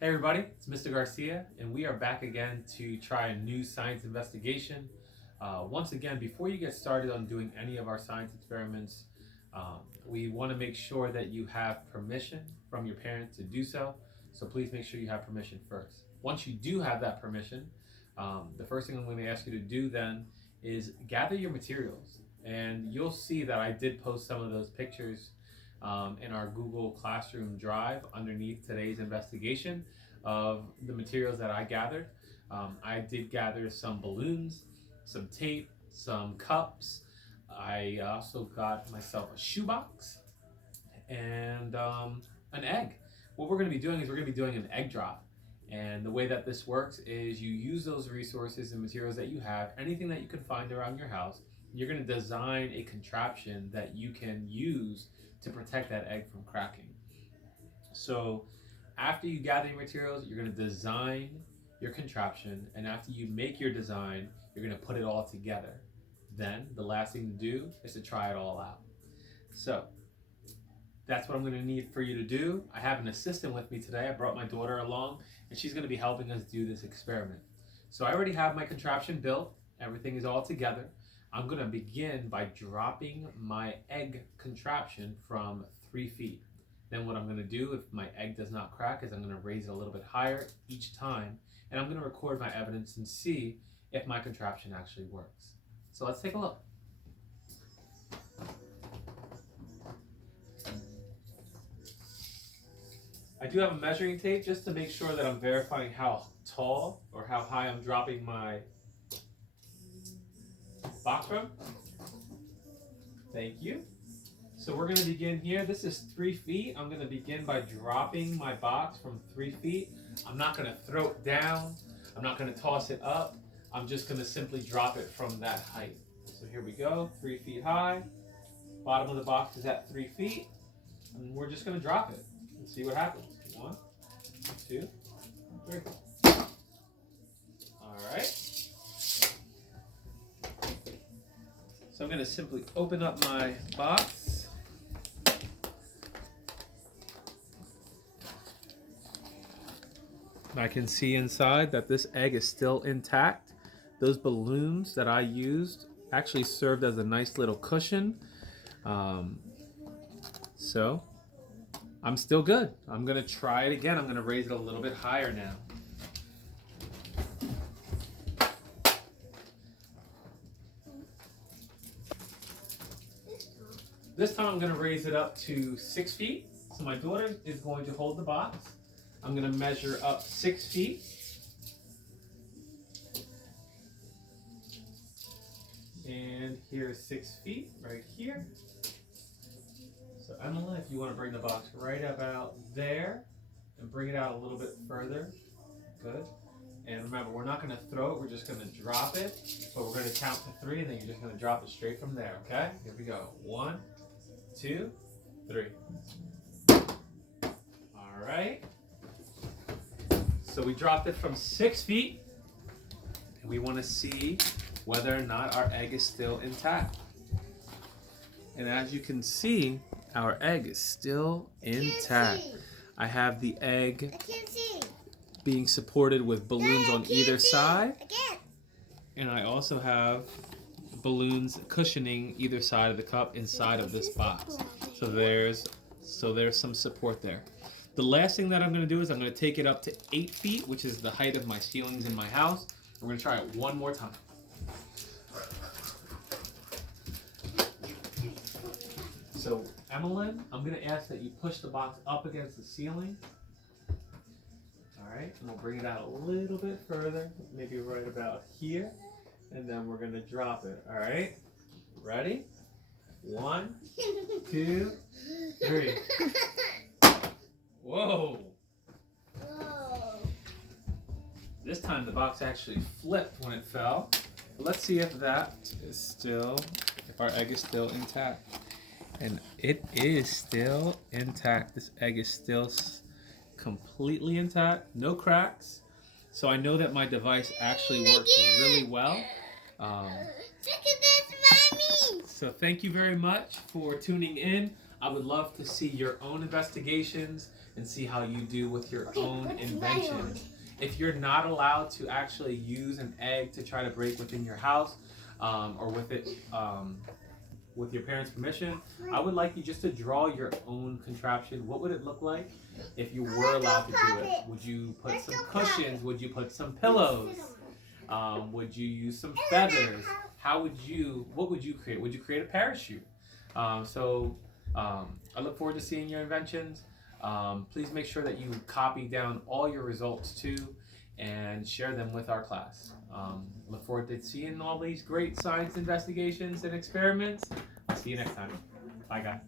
Hey everybody, it's Mr. Garcia, and we are back again to try a new science investigation. Once again, before you get started on doing any of our science experiments, we want to make sure that you have permission from your parents to do so. So please make sure you have permission first. Once you do have that permission, the first thing I'm going to ask you to do then is gather your materials. And you'll see that I did post some of those pictures in our Google Classroom Drive underneath today's investigation of the materials that I gathered. I did gather some balloons, some tape, some cups. I also got myself a shoebox and an egg. What we're going to be doing is we're going to be doing an egg drop. And the way that this works is you use those resources and materials that you have, anything that you can find around your house. You're going to design a contraption that you can use to protect that egg from cracking. So after you gather your materials, you're going to design your contraption, and after you make your design, you're going to put it all together. Then the last thing to do is to try it all out. So that's what I'm going to need for you to do. I have an assistant with me today. I brought my daughter along, and she's going to be helping us do this experiment. So I already have my contraption built. Everything is all together. I'm going to begin by dropping my egg contraption from 3 feet. Then what I'm going to do, if my egg does not crack, is I'm going to raise it a little bit higher each time, and I'm going to record my evidence and see if my contraption actually works. So let's take a look. I do have a measuring tape just to make sure that I'm verifying how tall or how high I'm dropping my box from. Thank you. So we're going to begin here. This is 3 feet. I'm going to begin by dropping my box from 3 feet. I'm not going to throw it down. I'm not going to toss it up. I'm just going to simply drop it from that height. So here we go, 3 feet high. Bottom of the box is at 3 feet. And we're just going to drop it and see what happens. 1, 2, 3. All right. So I'm going to simply open up my box. I can see inside that this egg is still intact. Those balloons that I used actually served as a nice little cushion. So I'm still good. I'm going to try it again. I'm going to raise it a little bit higher now. This time I'm going to raise it up to 6 feet. So my daughter is going to hold the box. I'm going to measure up 6 feet. And here's 6 feet right here. So Emily, if you want to bring the box right about there and bring it out a little bit further. Good. And remember, we're not going to throw it. We're just going to drop it. But we're going to count to 3, and then you're just going to drop it straight from there, okay? Here we go. 1, 2, 3. All right. So we dropped it from 6 feet, and we want to see whether or not our egg is still intact. And as you can see, our egg is still intact. I have the egg being supported with balloons on either side, and I also have balloons cushioning either side of the cup inside of this box. So there's some support there. The last thing that I'm going to do is I'm going to take it up to 8 feet, which is the height of my ceilings in my house. We're going to try it one more time. So, Emmeline, I'm going to ask that you push the box up against the ceiling. All right, and we'll bring it out a little bit further, maybe right about here. And then we're going to drop it. All right, ready? 1, 2, 3. Whoa! This time the box actually flipped when it fell. But let's see if that is still, if our egg is still intact. And it is still intact. This egg is still completely intact, no cracks. So I know that my device actually works really well. So thank you very much for tuning in. I would love to see your own investigations and see how you do with your own invention. If you're not allowed to actually use an egg to try to break within your house, or with your parents' permission, I would like you just to draw your own contraption. What would it look like if you were allowed to do it? Would you put some cushions? Would you put some pillows? Would you use some feathers? What would you create? Would you create a parachute? I look forward to seeing your inventions. Please make sure that you copy down all your results too and share them with our class. Look forward to seeing all these great science investigations and experiments. I'll see you next time. Bye, guys.